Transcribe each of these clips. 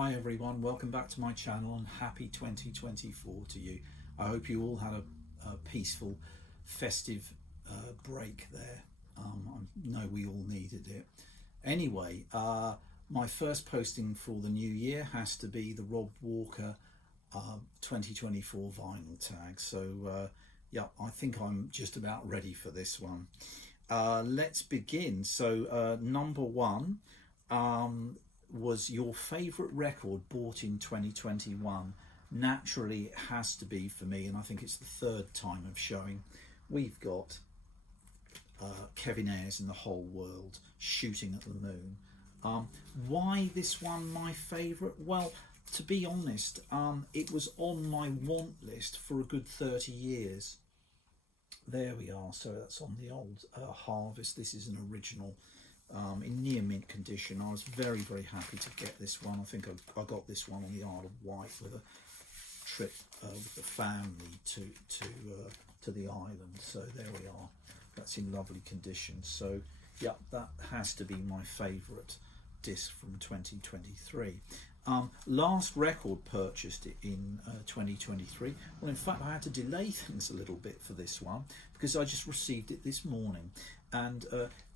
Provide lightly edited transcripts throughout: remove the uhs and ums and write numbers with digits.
Hi everyone, welcome back to my channel and happy 2024 to you. I hope you all had a peaceful, festive break there. I know we all needed it. Anyway, my first posting for the new year has to be the Rob Walker 2024 vinyl tag. So yeah, I think I'm just about ready for this one. Let's begin. So number one, was your favourite record bought in 2021? Naturally it has to be for me, and I think it's the third time of showing. We've got Kevin Ayers and the Whole World, Shooting at the Moon. Why this one my favourite? Well, to be honest, it was on my want list for a good 30 years. There we are. So that's on the old Harvest. This is an original in near mint condition. I was very happy to get this one. I think I got this one on the Isle of Wight with a trip with the family to the island. So there we are. That's in lovely condition. So yeah, that has to be my favourite disc from 2023. Last record purchased in 2023. Well, in fact, I had to delay things a little bit for this one because I just received it this morning, and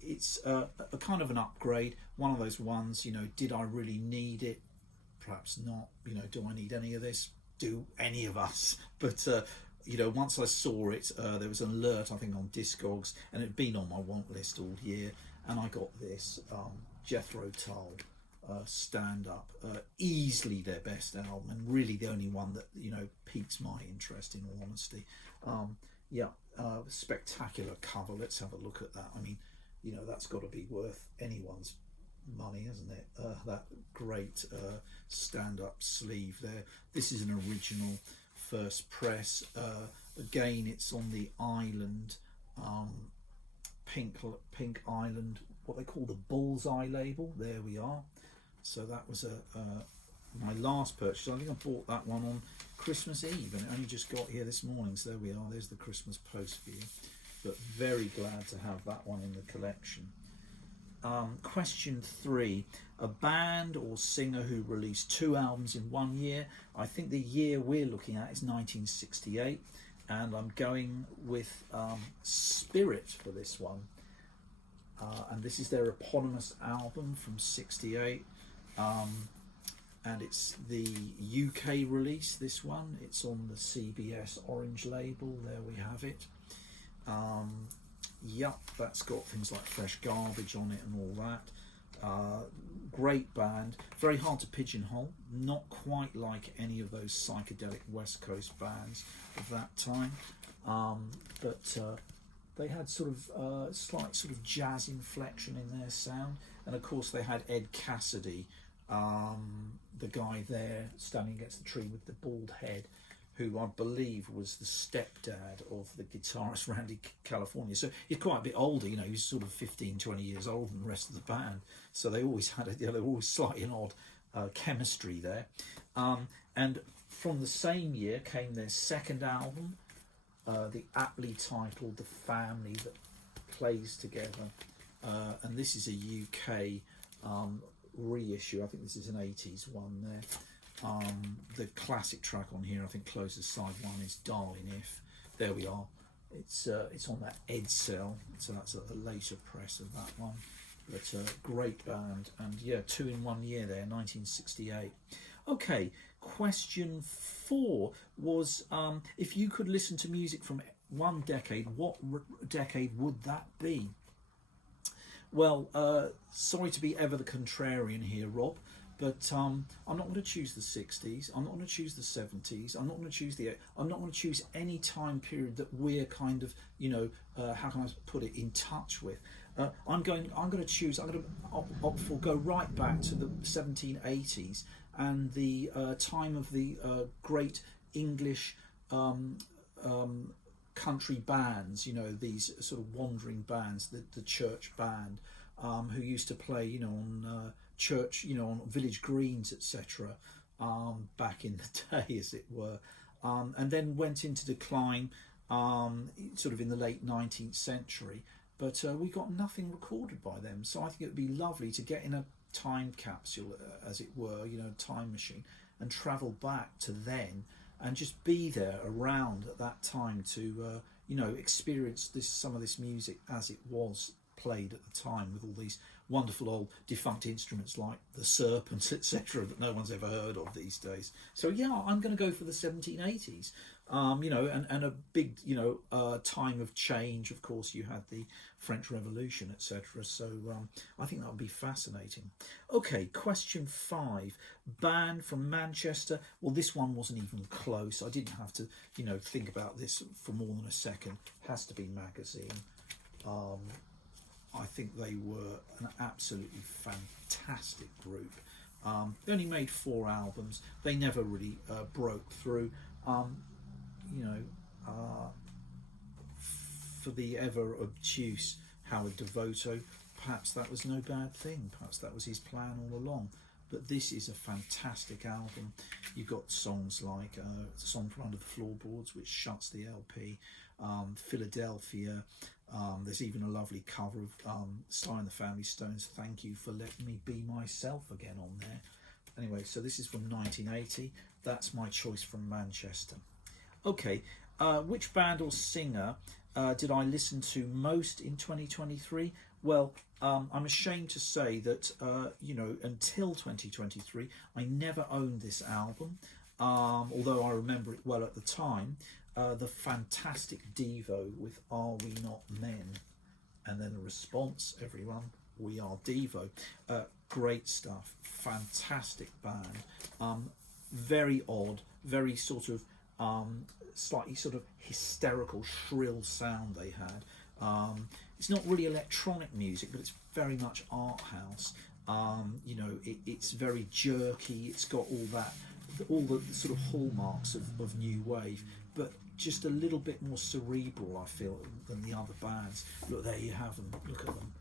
it's a kind of an upgrade. One of those ones, you know, did I really need it? Perhaps not. You know, do I need any of this? Do any of us? But you know, once I saw it, there was an alert, I think, on Discogs, and it had been on my want list all year, and I got this Jethro Tull Stand Up, easily their best album, and really the only one that, you know, piques my interest, in all honesty. Yeah, spectacular cover. Let's have a look at that. I mean, you know, that's got to be worth anyone's money, hasn't it? That great stand-up sleeve there. This is an original first press. Again, it's on the Island, Pink Island, what they call the Bullseye label. There we are. So that was my last purchase. I think I bought that one on Christmas Eve, and it only just got here this morning. So there we are. There's the Christmas post for you. But very glad to have that one in the collection. Question 3, a band or singer who released 2 albums in 1 year. I think the year we're looking at is 1968, and I'm going with Spirit for this one. And this is their eponymous album from '68, and it's the UK release, this one. It's on the CBS Orange label. There we have it. Yep, that's got things like Fresh Garbage on it and all that. Great band, very hard to pigeonhole, not quite like any of those psychedelic West Coast bands of that time, but they had sort of slight sort of jazz inflection in their sound, and of course they had Ed Cassidy, the guy there standing against the tree with the bald head, who I believe was the stepdad of the guitarist Randy California. So he's quite a bit older, you know, he's sort of 15-20 years older than the rest of the band. So they always had they were always slightly an odd chemistry there. And from the same year came their second album, the aptly titled The Family That Plays Together, and this is a UK reissue. I think this is an 80s one there. The classic track on here, I think, closes side 1 is Darling If. There we are. It's on that Ed Cell, so that's a later press of that one. But great band, and yeah, 2 in 1 year there, 1968. Okay, question 4 was, if you could listen to music from one decade, what decade would that be? Well, sorry to be ever the contrarian here, Rob, but I'm not going to choose the 60s. I'm not going to choose the 70s. I'm not going to choose I'm not going to choose any time period that we're kind of, you know, how can I put it, in touch with. I'm going to opt for go right back to the 1780s and the time of the great English country bands, you know, these sort of wandering bands, the church band, who used to play, you know, on church, you know, on village greens, etc., back in the day, as it were, and then went into decline sort of in the late 19th century. But we got nothing recorded by them, so I think it would be lovely to get in a time capsule, as it were, you know, time machine, and travel back to then and just be there around at that time to you know, experience some of this music as it was played at the time, with all these wonderful old defunct instruments like the serpents, etc., that no one's ever heard of these days. So yeah, I'm going to go for the 1780s. You know, and a big, you know, time of change. Of course, you had the French Revolution, etc. So I think that would be fascinating. Okay, question 5. Band from Manchester. Well, this one wasn't even close. I didn't have to, you know, think about this for more than a second. Has to be Magazine. I think they were an absolutely fantastic group. They only made 4 albums. They never really broke through. You know, for the ever obtuse Howard Devoto, perhaps that was no bad thing. Perhaps that was his plan all along. But this is a fantastic album. You've got songs like Song from Under the Floorboards, which shuts the LP, Philadelphia. There's even a lovely cover of Sly and the Family Stone's Thank You for Letting Me Be Myself Again on there. Anyway, so this is from 1980. That's my choice from Manchester. Okay, which band or singer did I listen to most in 2023? Well, I'm ashamed to say that, you know, until 2023, I never owned this album, although I remember it well at the time. The fantastic Devo with Are We Not Men? And then a response, everyone, we are Devo. Great stuff, fantastic band, very odd, very sort of slightly sort of hysterical, shrill sound they had. It's not really electronic music, but it's very much art house. You know, it's very jerky. It's got all the sort of hallmarks of new wave, but just a little bit more cerebral, I feel, than the other bands. Look, there you have them. Look at them.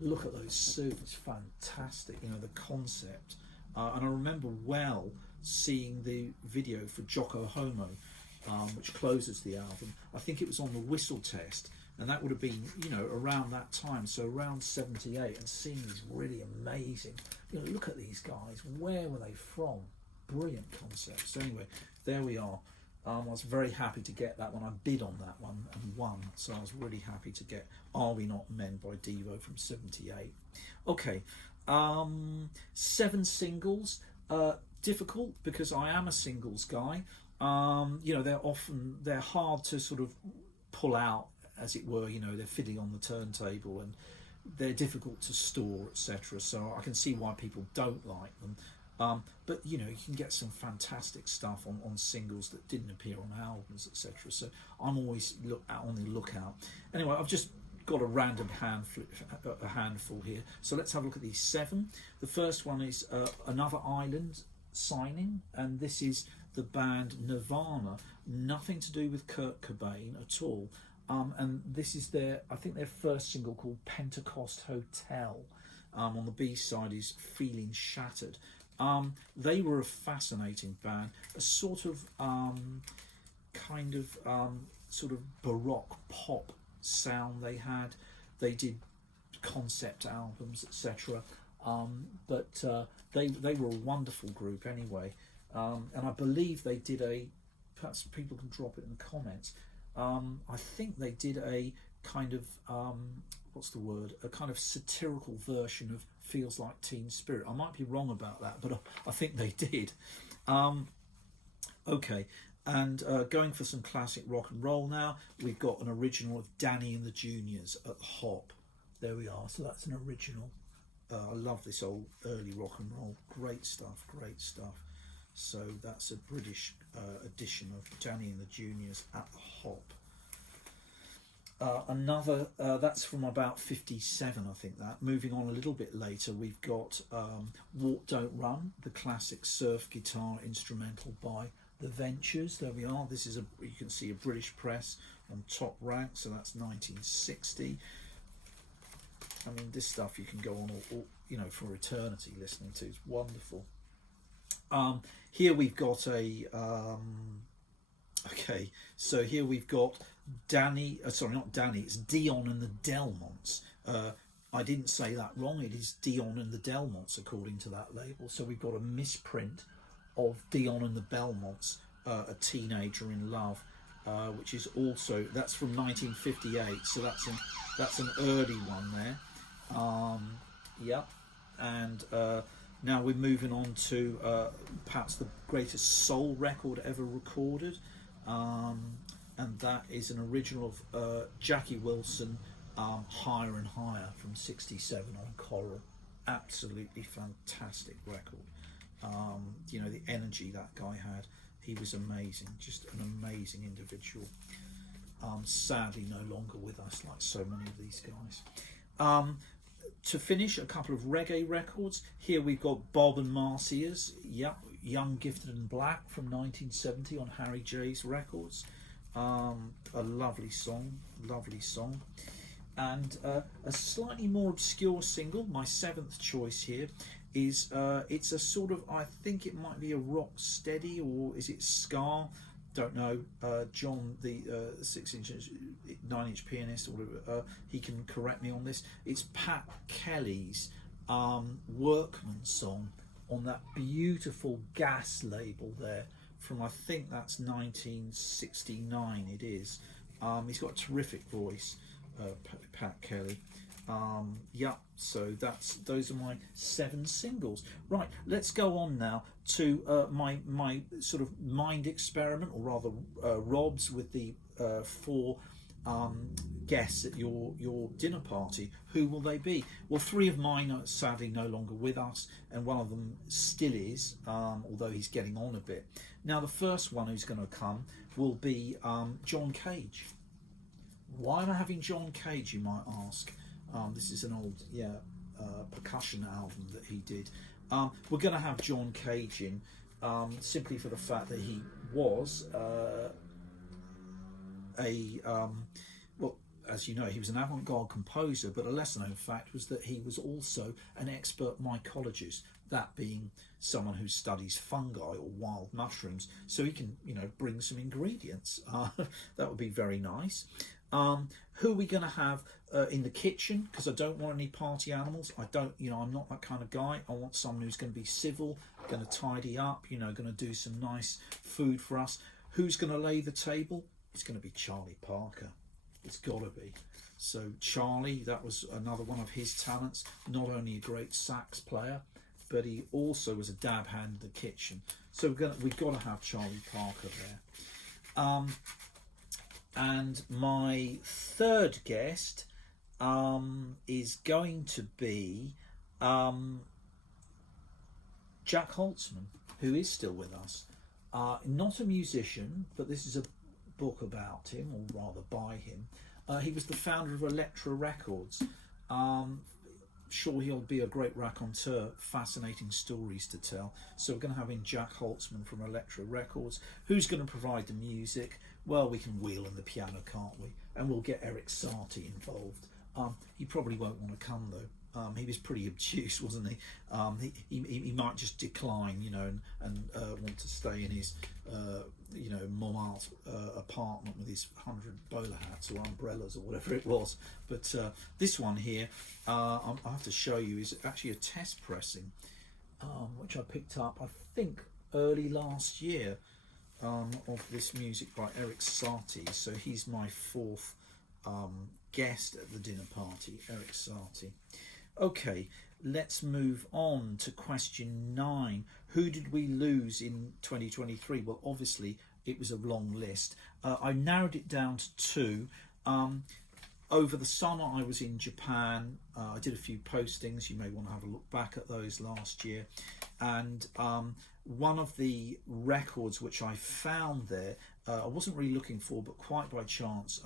Look at those suits. Fantastic. You know, the concept. And I remember well seeing the video for Jocko Homo, which closes the album. I think it was on the Whistle Test, and that would have been, you know, around that time, so around 78, and seeing these really amazing, you know, look at these guys, where were they from? Brilliant concepts. So anyway, there we are. I was very happy to get that one. I bid on that one and won, so I was really happy to get Are We Not Men by Devo from 78. Okay, 7 singles. Difficult because I am a singles guy. You know, they're hard to sort of pull out, as it were. You know, they're fiddling on the turntable and they're difficult to store, etc. So I can see why people don't like them. But you know, you can get some fantastic stuff on singles that didn't appear on albums, etc. So I'm always on the lookout. Anyway, I've just got a random handful here. So let's have a look at these 7. The first one is Another Island signing, and this is the band Nirvana. Nothing to do with Kurt Cobain at all. And this is I think their first single, called Pentecost Hotel. On the B-side is Feeling Shattered. They were a fascinating band, a sort of kind of sort of baroque pop sound they had. They did concept albums, etc. But they were a wonderful group anyway. And I believe they did perhaps people can drop it in the comments. I think they did a kind of a kind of satirical version of Feels Like Teen Spirit. I might be wrong about that, but I think they did. Okay, and going for some classic rock and roll now, we've got an original of Danny and the Juniors at the Hop. There we are. So that's an original. I love this old early rock and roll. Great stuff, great stuff. So that's a British edition of Danny and the Juniors at the Hop. Another, that's from about 57, I think that. Moving on a little bit later, we've got Walk Don't Run, the classic surf guitar instrumental by The Ventures. There we are. This is you can see a British press on top rank, so that's 1960. I mean, this stuff you can go on all, you know, for eternity listening to. It's wonderful. Here we've got okay, so here we've got Danny, sorry, not Danny, it's Dion and the Delmonts. I didn't say that wrong. It is Dion and the Delmonts, according to that label. So we've got a misprint of Dion and the Belmonts, A Teenager in Love, which is also, that's from 1958. So that's an early one there. Yep. And now we're moving on to perhaps the greatest soul record ever recorded, and that is an original of Jackie Wilson, Higher and Higher from '67 on Coral. Absolutely fantastic record. You know, the energy that guy had, he was amazing, just an amazing individual. Sadly no longer with us, like so many of these guys. To finish, a couple of reggae records. Here we've got Bob and Marcia's, yep, Young, Gifted and Black from 1970 on Harry J's Records. A lovely song, lovely song. And a slightly more obscure single, my 7th choice here, is it's a sort of, I think it might be a rock steady, or is it ska? Don't know. John, the 9-inch pianist, or whatever, he can correct me on this. It's Pat Kelly's Workman song on that beautiful Gas label there from, I think that's 1969 it is. He's got a terrific voice, Pat Kelly. Yeah, so those are my 7 singles. Right, let's go on now to my sort of mind experiment, or rather Rob's, with the 4 guests at your dinner party. Who will they be? Well, 3 of mine are sadly no longer with us, and one of them still is, although he's getting on a bit. Now, the first one who's going to come will be John Cage. Why am I having John Cage, you might ask? This is an old, percussion album that he did. We're going to have John Cage in simply for the fact that he was well, as you know, he was an avant-garde composer, but a lesser-known fact was that he was also an expert mycologist, that being someone who studies fungi or wild mushrooms, so he can, bring some ingredients. That would be very nice. Who are we going to have in the kitchen? Because I don't want any party animals. I'm not that kind of guy. I want someone who's going to be civil, going to tidy up, going to do some nice food for us. Who's going to lay the table? It's going to be Charlie Parker. It's got to be. So Charlie, that was another one of his talents. Not only a great sax player, but he also was a dab hand in the kitchen. So we've got to have Charlie Parker there. And my 3rd guest is going to be Jack Holtzman, who is still with us. Not a musician, but this is a book about him, or rather by him. He was the founder of Elektra Records. Sure, he'll be a great raconteur, fascinating stories to tell. So we're going to have in Jack Holtzman from Elektra Records. Who's going to provide the music? Well, we can wheel in the piano, can't we? And we'll get Eric Satie involved. He probably won't want to come though. He was pretty obtuse, wasn't he? He might just decline, and want to stay in his, Montmartre apartment with his 100 bowler hats or umbrellas or whatever it was. But this one here, I have to show you, is actually a test pressing, which I picked up, I think, early last year, of this music by Eric Satie. So he's my 4th guest at the dinner party, Eric Satie. Okay, let's move on to question 9. Who did we lose in 2023? Well, obviously, it was a long list. I narrowed it down to 2. Over the summer, I was in Japan. I did a few postings. You may want to have a look back at those last year. And one of the records which I found there, I wasn't really looking for, but quite by chance,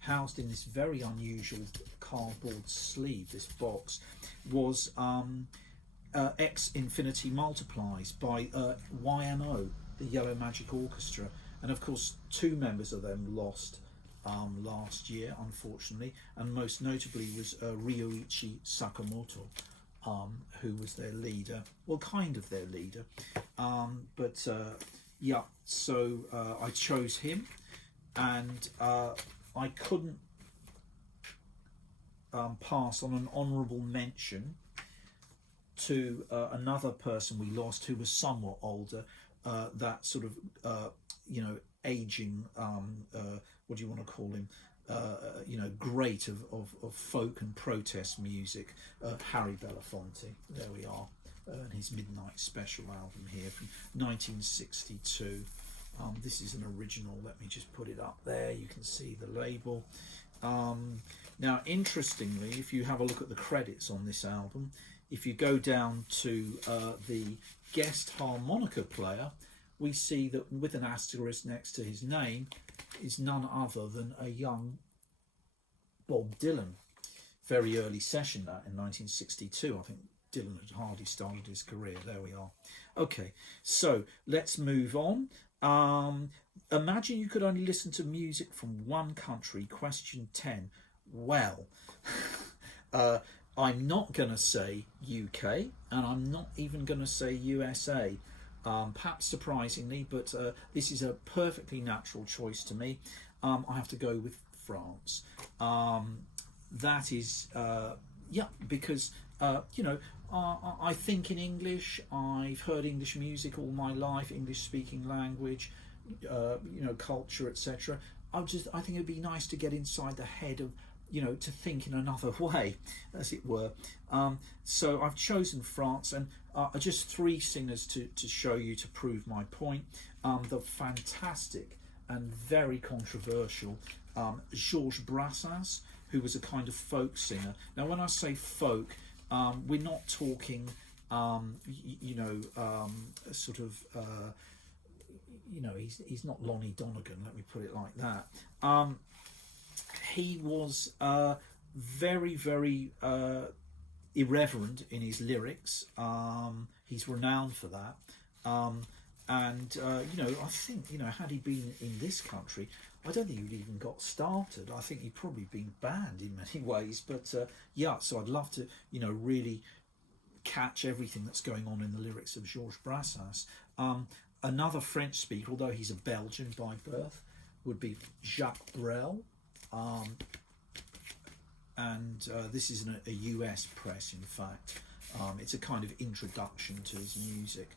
housed in this very unusual cardboard sleeve, this box, was X Infinity Multiplies by YMO, the Yellow Magic Orchestra. And of course, 2 members of them lost last year, unfortunately, and most notably was Ryuichi Sakamoto, who was their leader, well, kind of their leader, so I chose him, and I couldn't pass on an honourable mention to another person we lost who was somewhat older, that sort of, aging, what do you want to call him, great of folk and protest music, Harry Belafonte. There we are, and his Midnight Special album here from 1962. This is an original. Let me just put it up there. You can see the label. Now, interestingly, if you have a look at the credits on this album, if you go down to the guest harmonica player, we see that with an asterisk next to his name is none other than a young Bob Dylan. Very early session, that, in 1962. I think Dylan had hardly started his career. There we are. Okay, so let's move on. Imagine you could only listen to music from one country. Question 10. Well, I'm not going to say UK, and I'm not even going to say USA. Perhaps surprisingly, but this is a perfectly natural choice to me. I have to go with France. That is, because, I think in English. I've heard English music all my life, English speaking language, culture, etc. I think it'd be nice to get inside the head of, to think in another way, as it were. So I've chosen France, and just three singers to show you to prove my point. The fantastic and very controversial Georges Brassens, who was a kind of folk singer. Now, when I say folk, we're not talking, he's not Lonnie Donegan, let me put it like that. He was very, very irreverent in his lyrics. He's renowned for that. I think, had he been in this country, I don't think he'd even got started. I think he'd probably been banned in many ways. But so I'd love to, really catch everything that's going on in the lyrics of Georges Brassens. Another French speaker, although he's a Belgian by birth, would be Jacques Brel. This is a US press, in fact. It's a kind of introduction to his music.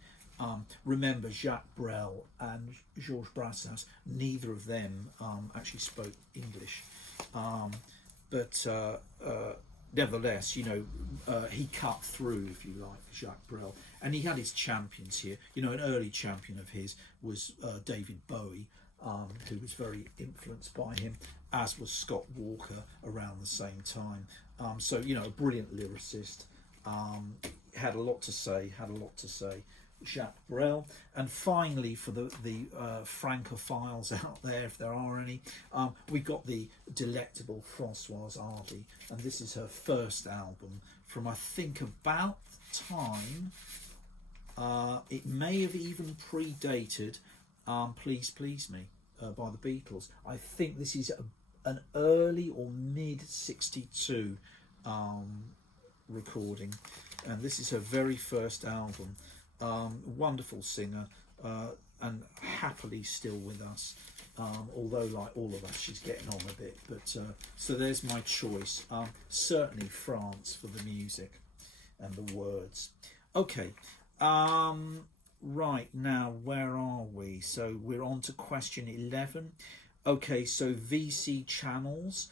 Remember, Jacques Brel and Georges Brassens, neither of them actually spoke English. Nevertheless, he cut through, if you like, Jacques Brel. And he had his champions here. An early champion of his was David Bowie, who was very influenced by him, as was Scott Walker around the same time. A brilliant lyricist. Had a lot to say. Jacques Brel. And finally, for the francophiles out there, if there are any, we've got the delectable Françoise Hardy, and this is her first album from, I think, about the time, it may have even predated Please Please Me by the Beatles. I think this is an early or mid 62 recording, and this is her very first album. Wonderful singer, and happily still with us, although like all of us she's getting on a bit, but so there's my choice. Certainly France for the music and the words. Okay, right, now where are we? So we're on to question 11. Okay, so VC channels,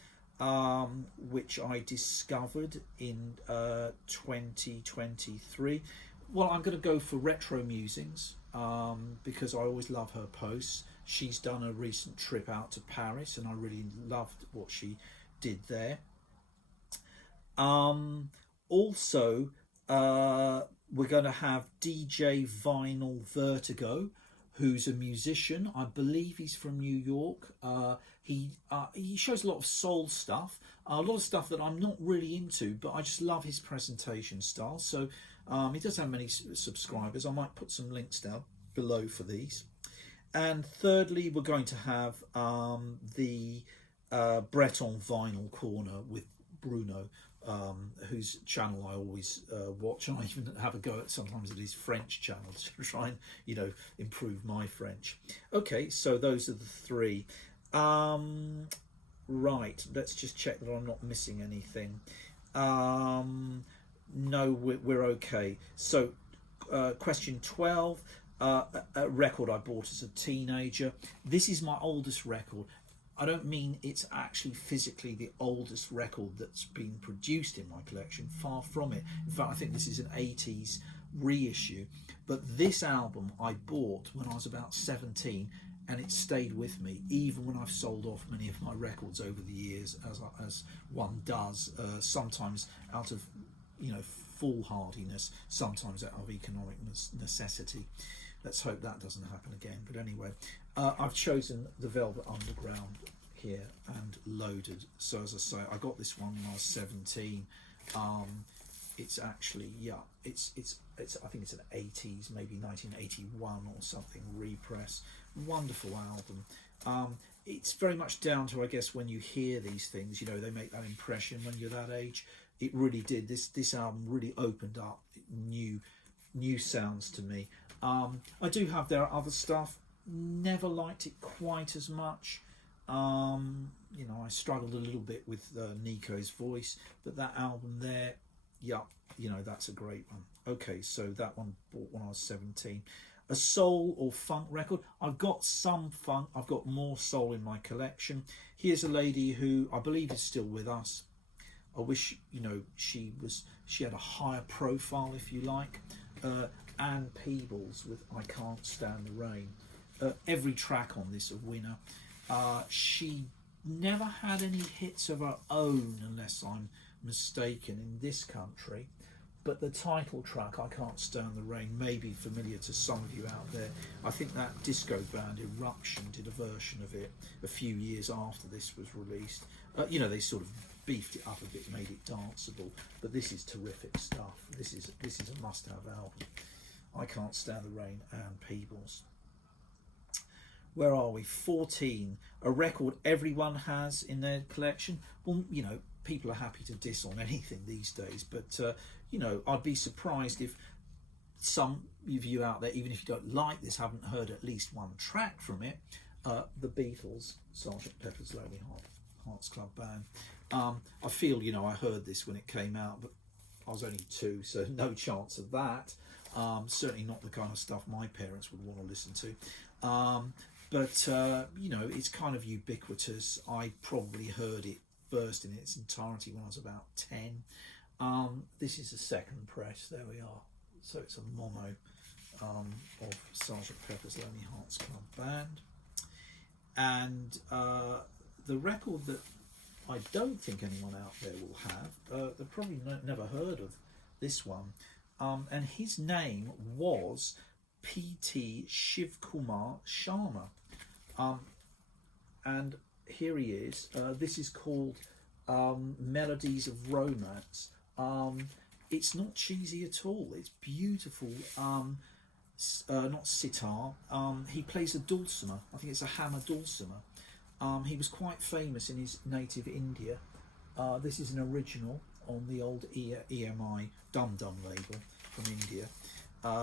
which I discovered in 2023. Well, I'm going to go for Retro Musings, because I always love her posts. She's done a recent trip out to Paris, and I really loved what she did there. Also, we're going to have DJ Vinyl Vertigo, who's a musician. I believe he's from New York. He shows a lot of soul stuff, a lot of stuff that I'm not really into, but I just love his presentation style. So he doesn't have many subscribers. I might put some links down below for these. And thirdly, we're going to have the Breton Vinyl Corner with Bruno, whose channel I always watch, and I even have a go at sometimes at his French channel to try and improve my French. Okay, so those are the three. Right, let's just check that I'm not missing anything. No, we're okay. So, question 12, a record I bought as a teenager. This is my oldest record. I don't mean it's actually physically the oldest record that's been produced in my collection, far from it. In fact, I think this is an 80s reissue. But this album I bought when I was about 17, and it stayed with me, even when I've sold off many of my records over the years, as one does, sometimes out of, you know, foolhardiness, sometimes out of economic necessity. Let's hope that doesn't happen again. But anyway, I've chosen the Velvet Underground here and Loaded. So as I say, I got this one when I was 17. It's actually, yeah, it's I think it's an 80s, maybe 1981 or something repress. Wonderful album. It's very much down to, I guess, when you hear these things, you know, they make that impression when you're that age. It really did. This album really opened up new sounds to me. I do have their other stuff. Never liked it quite as much. You know, I struggled a little bit with Nico's voice, but that album there, yeah, you know, that's a great one. Okay, so that one bought when I was 17. A soul or funk record. I've got some funk. I've got more soul in my collection. Here's a lady who I believe is still with us. I wish, you know, she had a higher profile, if you like. Anne Peebles with I Can't Stand the Rain. Every track on this a winner. She never had any hits of her own, unless I'm mistaken, in this country. But the title track, I Can't Stand the Rain, may be familiar to some of you out there. I think that disco band Eruption did a version of it a few years after this was released. You know, they sort of beefed it up a bit, made it danceable. But this is terrific stuff. This is a must-have album. I Can't Stand the Rain, Anne Peebles. Where are we? 14. A record everyone has in their collection. Well, you know, people are happy to diss on anything these days, but you know, I'd be surprised if some of you out there, even if you don't like this, haven't heard at least one track from it. The Beatles, Sgt. Pepper's Lonely Hearts Club Band. I feel, you know, I heard this when it came out, but I was only 2, so no chance of that. Certainly not the kind of stuff my parents would want to listen to. But you know, it's kind of ubiquitous. I probably heard it first in its entirety when I was about 10. This is a second press. There we are. So it's a mono of Sgt. Pepper's Lonely Hearts Club Band. And the record that I don't think anyone out there will have, they've probably never heard of this one. And his name was P.T. Shivkumar Sharma. And here he is. This is called Melodies of Romance. It's not cheesy at all. It's beautiful. Not sitar. He plays a dulcimer. I think it's a hammer dulcimer. He was quite famous in his native India. This is an original on the old EMI Dum Dum label from India.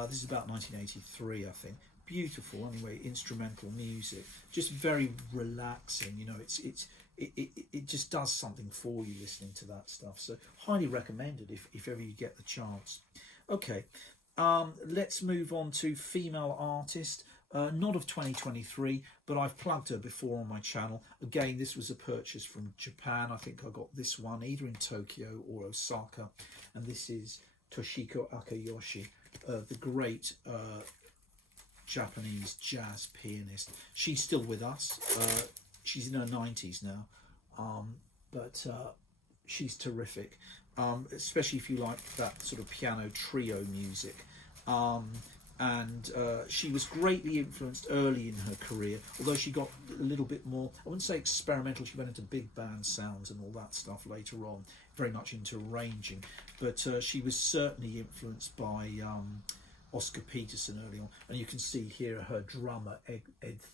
This is about 1983, I think. Beautiful, anyway, instrumental music, just very relaxing. You know, it just does something for you listening to that stuff. So highly recommended if ever you get the chance. Okay, let's move on to female artist. Not of 2023, but I've plugged her before on my channel. Again, this was a purchase from Japan. I think I got this one either in Tokyo or Osaka, and this is Toshiko Akay, the great Japanese jazz pianist. She's still with us. She's in her 90s now, but she's terrific, especially if you like that sort of piano trio music. And she was greatly influenced early in her career, although she got a little bit more, I wouldn't say experimental, she went into big band sounds and all that stuff later on, very much into arranging, but she was certainly influenced by Oscar Peterson early on, and you can see here her drummer Ed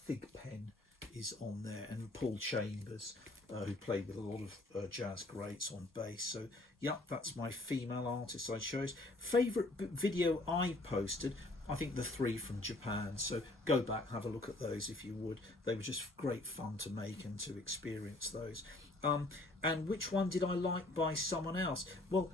Thigpen is on there, and Paul Chambers, who played with a lot of jazz greats on bass. So yeah, that's my female artist I chose. Favourite video I posted, I think the 3 from Japan. So go back, have a look at those if you would. They were just great fun to make and to experience those. And which one did I like by someone else? Well,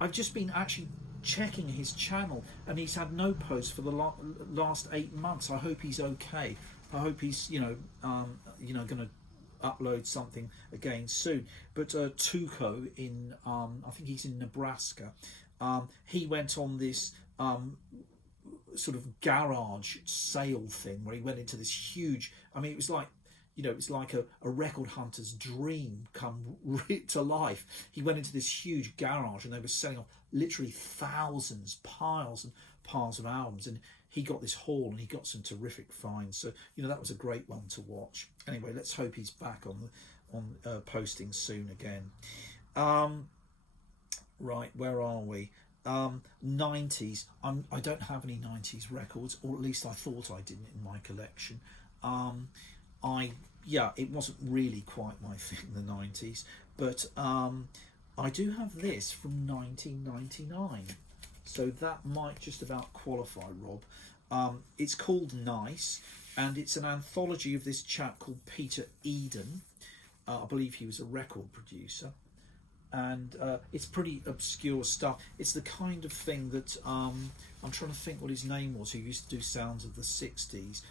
I've just been actually checking his channel, and he's had no posts for the last 8 months. I hope he's okay. I hope he's going to upload something again soon. But Tuco in I think he's in Nebraska. He went on this sort of garage sale thing where he went into this huge. I mean, it was like, it was like a record hunter's dream come to life. He went into this huge garage and they were selling off literally thousands, piles and piles of albums, and he got this haul and he got some terrific finds. So that was a great one to watch. Anyway, let's hope he's back on posting soon again. Right, where are we? 90s. I don't have any 90s records, or at least I thought I didn't in my collection. It wasn't really quite my thing, the 90s, but I do have this from 1999, so that might just about qualify, Rob. It's called Nice, and it's an anthology of this chap called Peter Eden. I believe he was a record producer, and it's pretty obscure stuff. It's the kind of thing that I'm trying to think what his name was, who used to do sounds of the 60s.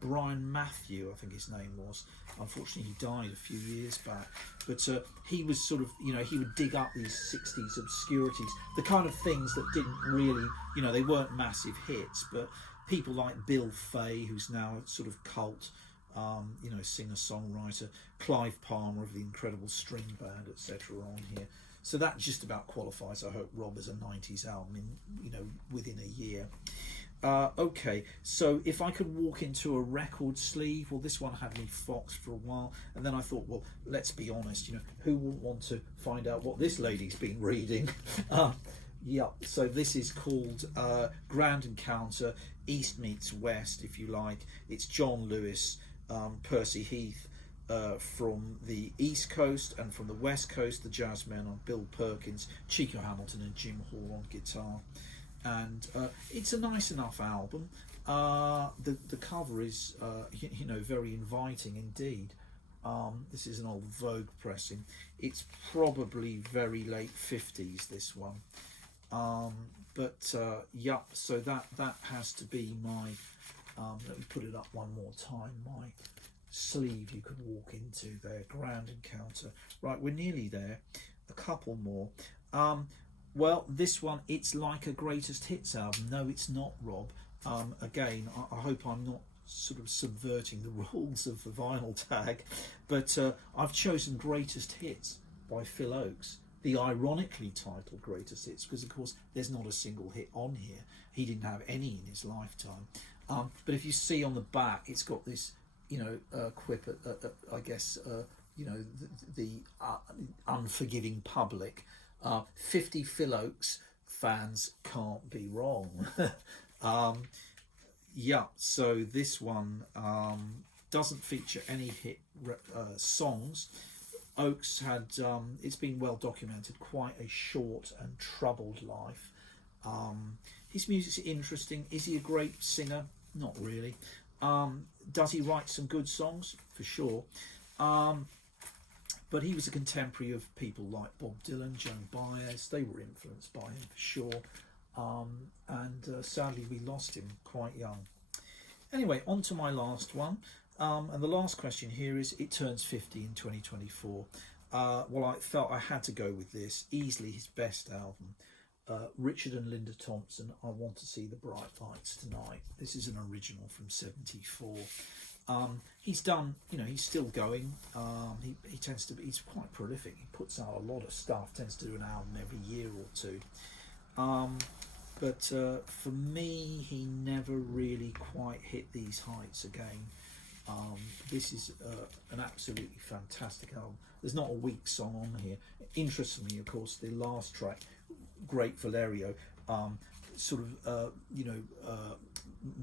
Brian Matthew, I think his name was. Unfortunately, he died a few years back. But he was sort of, he would dig up these 60s obscurities, the kind of things that didn't really, they weren't massive hits, but people like Bill Fay, who's now a sort of cult, singer-songwriter, Clive Palmer of the Incredible String Band, etc. on here. So that just about qualifies, I hope, Rob, as a 90s album within a year. Okay, so if I could walk into a record sleeve, well, this one had me foxed for a while, and then I thought, well, let's be honest, who wouldn't want to find out what this lady's been reading? So this is called Grand Encounter, East Meets West, if you like. It's John Lewis, Percy Heath from the East Coast, and from the West Coast, the Jazzmen on Bill Perkins, Chico Hamilton and Jim Hall on guitar. And it's a nice enough album. The cover is very inviting indeed. This is an old Vogue pressing. It's probably very late 50s, this one. So that has to be my let me put it up one more time, my sleeve you could walk into there. Grand Encounter. Right, we're nearly there. A couple more. Well, this one, it's like a greatest hits album. No, it's not, Rob. Again, I hope I'm not sort of subverting the rules of the vinyl tag, but I've chosen Greatest Hits by Phil Oakes, the ironically titled Greatest Hits, because of course there's not a single hit on here. He didn't have any in his lifetime. But if you see on the back, it's got this, quip at I guess, the unforgiving public. 50 Phil Oakes fans can't be wrong. So this one doesn't feature any hit songs. Oakes had, it's been well documented, quite a short and troubled life. His music's interesting. Is he a great singer? Not really. Does he write some good songs? For sure. But he was a contemporary of people like Bob Dylan, Joan Baez. They were influenced by him for sure. And sadly, we lost him quite young. Anyway, on to my last one. And the last question here is, it turns 50 in 2024. Well, I felt I had to go with this. Easily his best album. Richard and Linda Thompson, I Want to See the Bright Lights Tonight. This is an original from 74. He's done, he's still going. He tends to be, he's quite prolific. He puts out a lot of stuff, tends to do an album every year or two. But for me, he never really quite hit these heights again. This is an absolutely fantastic album. There's not a weak song on here. Interestingly, of course, the last track, Great Valerio,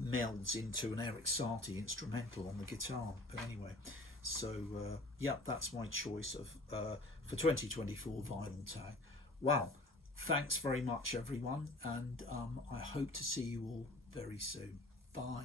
melds into an Eric Satie instrumental on the guitar. But anyway, so that's my choice of for 2024 vinyl tag. Wow, Thanks very much, everyone, and I hope to see you all very soon. Bye.